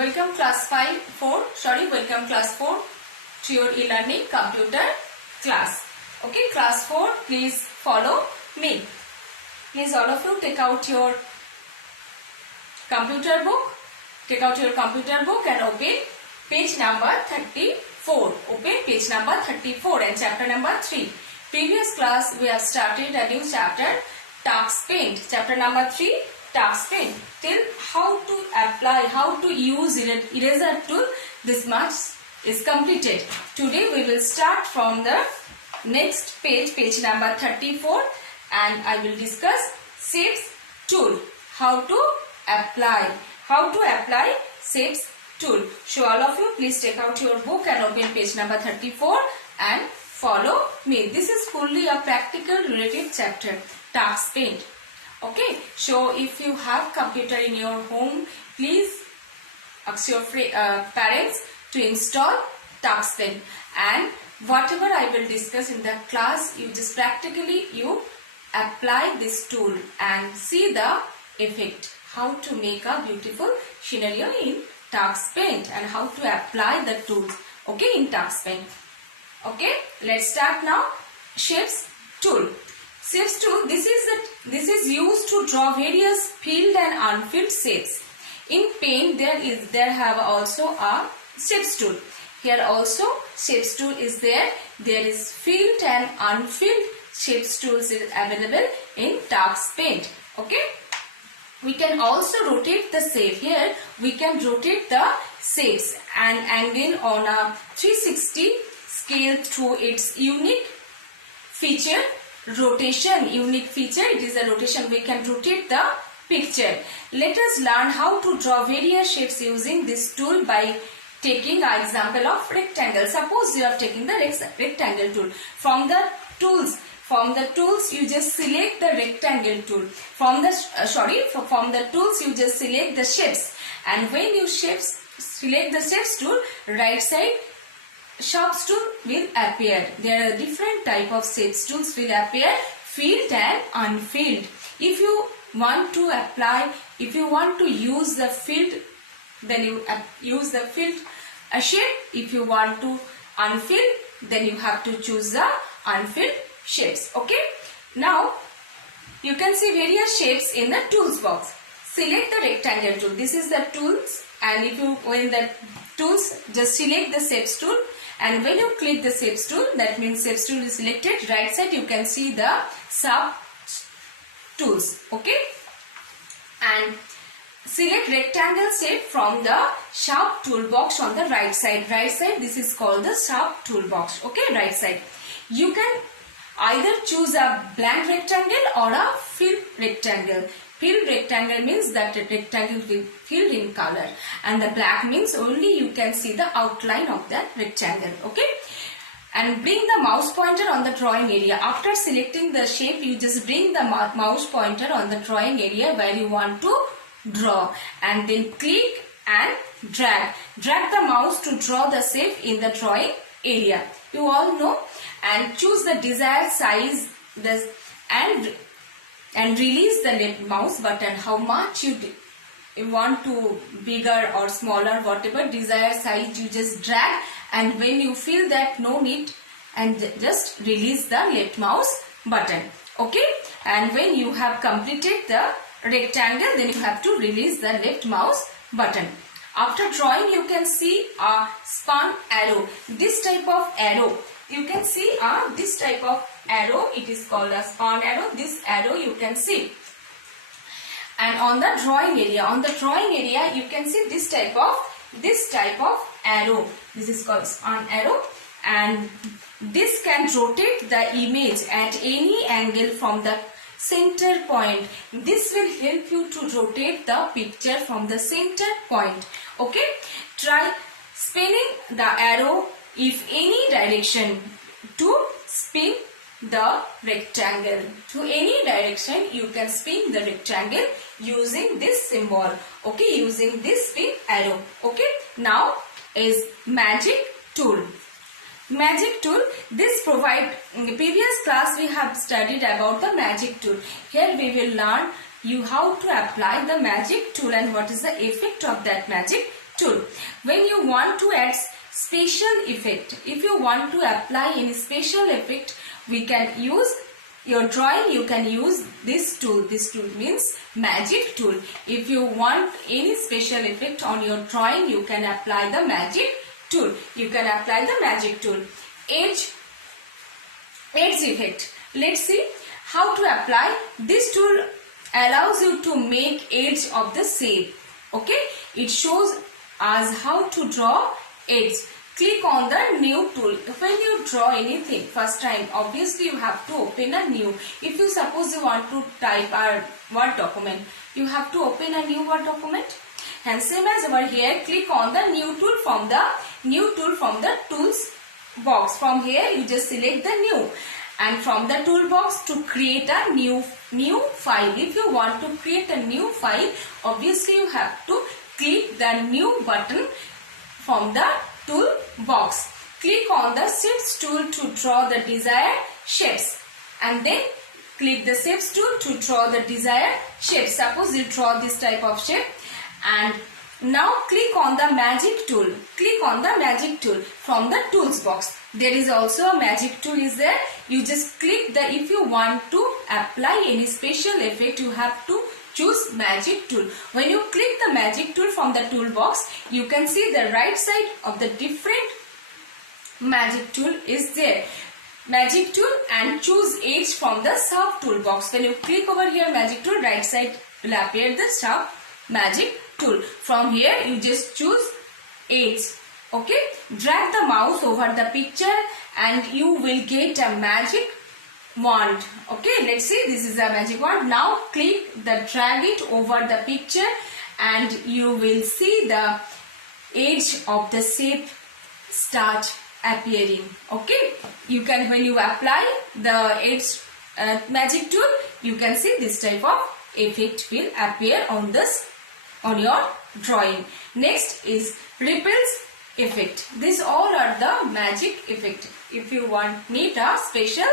Welcome welcome class 4 to your e-learning computer class. Okay, class 4, please follow me. Please all of you take out your computer book. Take out your computer book and open page number 34. Open page number 34 and chapter number 3. Previous class we have started a new chapter, Task Paint. Chapter number 3, Task Paint. Till how to apply, how to use eraser tool, this much is completed. Today we will start from the next page, page number 34, and I will discuss Shapes tool. How to apply Shapes tool. So all of you please take out your book and open page number 34 and follow me. This is fully a practical related chapter, Task Paint. Okay, so if you have computer in your home, please ask your parents to install Task Paint, and whatever I will discuss in the class, you just practically apply this tool and see the effect, how to make a beautiful scenario in Task Paint and how to apply the tools, okay, in Task Paint. Okay, let's start now. Shapes tool. Shapes tool, this is used to draw various filled and unfilled shapes. In paint there have also a shapes tool. Here also shapes tool is there. There is filled and unfilled shapes tools is available in Task Paint. Okay. We can also rotate the shape. Here we can rotate the shapes and angle on a 360 scale through its unique feature. Unique feature, it is a rotation. We can rotate the picture. Let us learn how to draw various shapes using this tool by taking an example of rectangle. Suppose you are taking the rectangle tool. From the tools you just select the rectangle tool. From the tools you just select the shapes, and when you select the shapes tool, right side shapes tool will appear. There are different type of shapes tools will appear, filled and unfilled. If you want to use the filled, then you use the filled shape. If you want to unfill, then you have to choose the unfilled shapes. Okay. Now you can see various shapes in the tools box. Select the rectangle tool. This is the tools, and when the tools, just select the shapes tool. And when you click the shapes tool, that means shapes tool is selected. Right side you can see the sub tools. Okay. And select rectangle shape from the sharp toolbox on the right side. Right side, this is called the sharp toolbox. Okay, right side. You can either choose a blank rectangle or a filled rectangle. Filled rectangle means that the rectangle will filled in color, and the black means only you can see the outline of that rectangle. Okay. And bring the mouse pointer on the drawing area. After selecting the shape, you just bring the mouse pointer on the drawing area where you want to draw, and then click and drag. Drag the mouse to draw the shape in the drawing area. You all know. And choose the desired size and release the left mouse button. How much you want to, bigger or smaller, whatever desired size, you just drag, and when you feel that no need, and just release the left mouse button. Okay. And when you have completed the rectangle, then you have to release the left mouse button. After drawing, you can see a spun arrow. This type of arrow, you can see this type of arrow, it is called a spun arrow. This arrow you can see. And on the drawing area, you can see this type of arrow. This is called spun arrow, and this can rotate the image at any angle from the center point. This will help you to rotate the picture from the center point. Okay. Try spinning the arrow if any direction to spin the rectangle. To any direction you can spin the rectangle using this symbol. Okay, using this spin arrow. Okay. Now is magic tool. Magic tool, this provide, in the previous class we have studied about the magic tool. Here we will learn you how to apply the magic tool and what is the effect of that magic tool. When you want to add special effect, if you want to apply any special effect, we can use your drawing, you can use this tool. This tool means magic tool. If you want any special effect on your drawing, you can apply the magic tool. You can apply the magic tool. Edge effect. Let's see how to apply. This tool allows you to make edge of the shape. Okay, it shows us how to draw edge. Click on the new tool. When you draw anything first time, obviously you have to open a new. If you suppose you want to type a Word document, you have to open a new Word document. And same as over here, click on the new tool from the tools box. From here you just select the new, and from the toolbox to create a new file. If you want to create a new file, obviously you have to click the new button from the toolbox. Click on the shapes tool to draw the desired shapes, and then click the shapes tool to draw the desired shape. Suppose you draw this type of shape, and now click on the magic tool. Click on the magic tool from the tools box. There is also a magic tool is there. You just click the, if you want to apply any special effect, you have to choose magic tool. When you click the magic tool from the toolbox, you can see the right side of the different magic tool is there. Magic tool, and choose edge from the sub toolbox. When you click over here magic tool, right side will appear the sub magic tool. From here you just choose edge. Okay, drag the mouse over the picture and you will get a magic wand. Okay, let's see, this is a magic wand. Now click the drag it over the picture and you will see the edge of the shape start appearing. Okay, you can, when you apply the edge magic tool, you can see this type of effect will appear on this, on your drawing. Next is ripples effect. These all are the magic effect. If you want need a special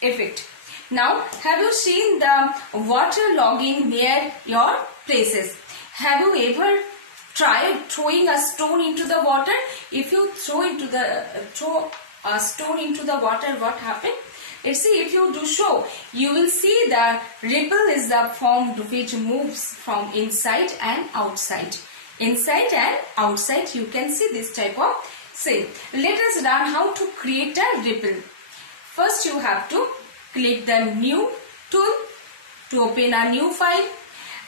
effect. Now, have you seen the water logging near your places? Have you ever tried throwing a stone into the water? If you throw a stone into the water, what happens? Let's see, if you do so, you will see the ripple is the form which moves from inside and outside. Inside and outside, you can see this type of thing. Let us learn how to create a ripple. First, you have to click the new tool to open a new file,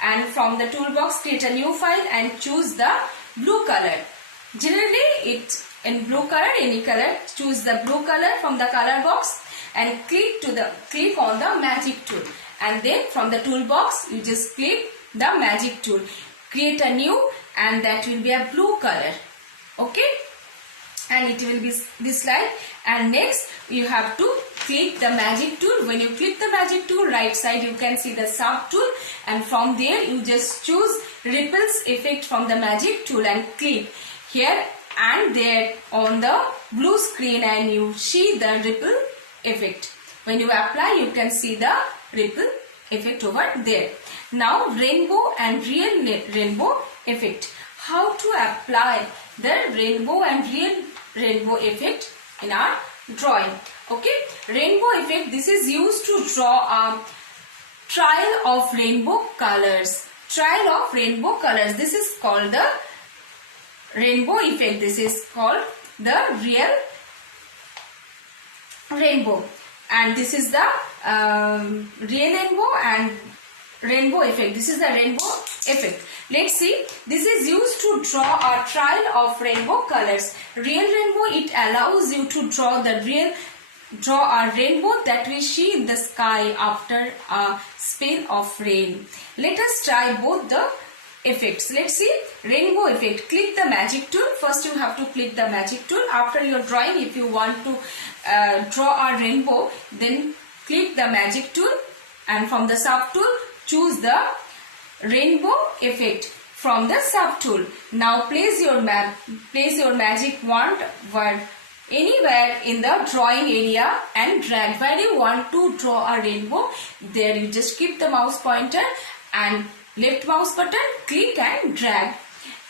and from the toolbox click a new file and choose the blue color. Generally, it in blue color, any color. Choose the blue color from the color box and click on the magic tool, and then from the toolbox you just click the magic tool. Create a new, and that will be a blue color. Okay, and it will be this light. And next you have to click the magic tool. When you click the magic tool, right side you can see the sub tool, and from there you just choose ripples effect from the magic tool and click here and there on the blue screen, and you see the ripple effect. When you apply, you can see the ripple effect over there. Now rainbow and real rainbow effect. How to apply the rainbow and real rainbow effect in our drawing. Okay, rainbow effect, this is used to draw a trail of rainbow colors. Trail of rainbow colors. This is called the rainbow effect. This is called the real rainbow, and this is the real rainbow and rainbow effect. This is the rainbow effect. Let's see. This is used to draw a trail of rainbow colors. Real rainbow, it allows you to draw a rainbow that we see in the sky after a spell of rain. Let us try both the effects. Let's see. Rainbow effect. Click the magic tool. First you have to click the magic tool. After your drawing, if you want to draw a rainbow, then click the magic tool, and from the sub tool choose the rainbow effect from the sub tool. Now place your magic wand anywhere in the drawing area and drag. Where you want to draw a rainbow, there you just keep the mouse pointer and left mouse button, click and drag.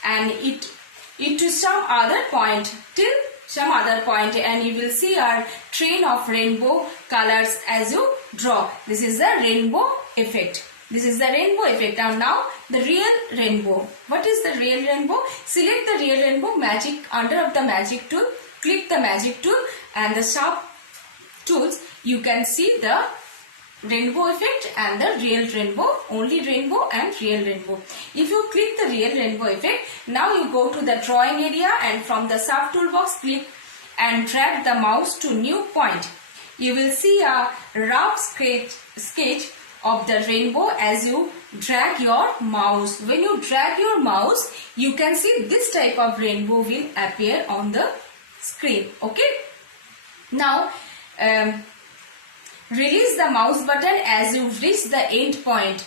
and it to some other point till some other point, and you will see our train of rainbow colors as you draw. This is the rainbow effect. This is the rainbow effect. And now the real rainbow. What is the real rainbow? Select the real rainbow, magic under of the magic tool, click the magic tool and the sharp tools. You can see the rainbow effect and the real rainbow, only rainbow and real rainbow. If you click the real rainbow effect, now you go to the drawing area and from the sub toolbox click and drag the mouse to new point. You will see a rough sketch of the rainbow as you drag your mouse. When you drag your mouse, you can see this type of rainbow will appear on the screen. Okay. Now release the mouse button as you reach the end point.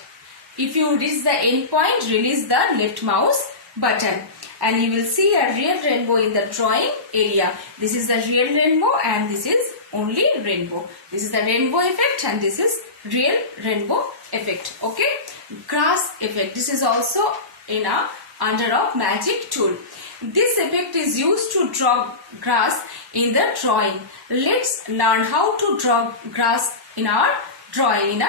If you reach the end point, release the left mouse button and you will see a real rainbow in the drawing area. This is the real rainbow and this is only rainbow. This is the rainbow effect and this is real rainbow effect. Okay. Grass effect. This is also in a under of magic tool. This effect is used to draw grass in the drawing. Let's learn how to draw grass in our drawing.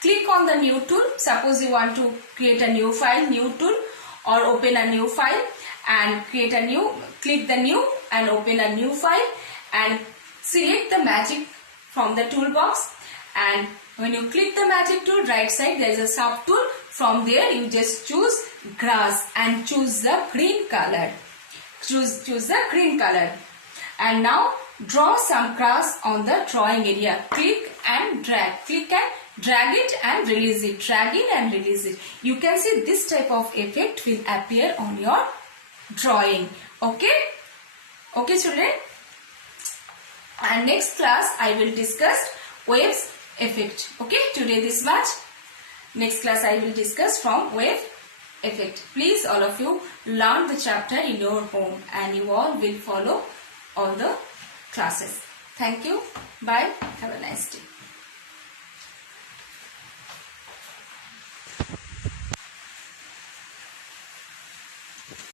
Click on the new tool. Suppose you want to create a new file, new tool, or open a new file and create a new, click the new and open a new file and select the magic from the toolbox, and when you click the magic tool, right side there is a sub tool. From there you just choose grass and choose the green color. Choose the green color. And now draw some grass on the drawing area. Click and drag. Click and drag it and release it. Drag it and release it. You can see this type of effect will appear on your drawing. Okay? Okay children? And next class I will discuss waves effect. Okay? Today this much. Next class I will discuss from wave effect. Please all of you learn the chapter in your home and you all will follow all the classes. Thank you. Bye. Have a nice day.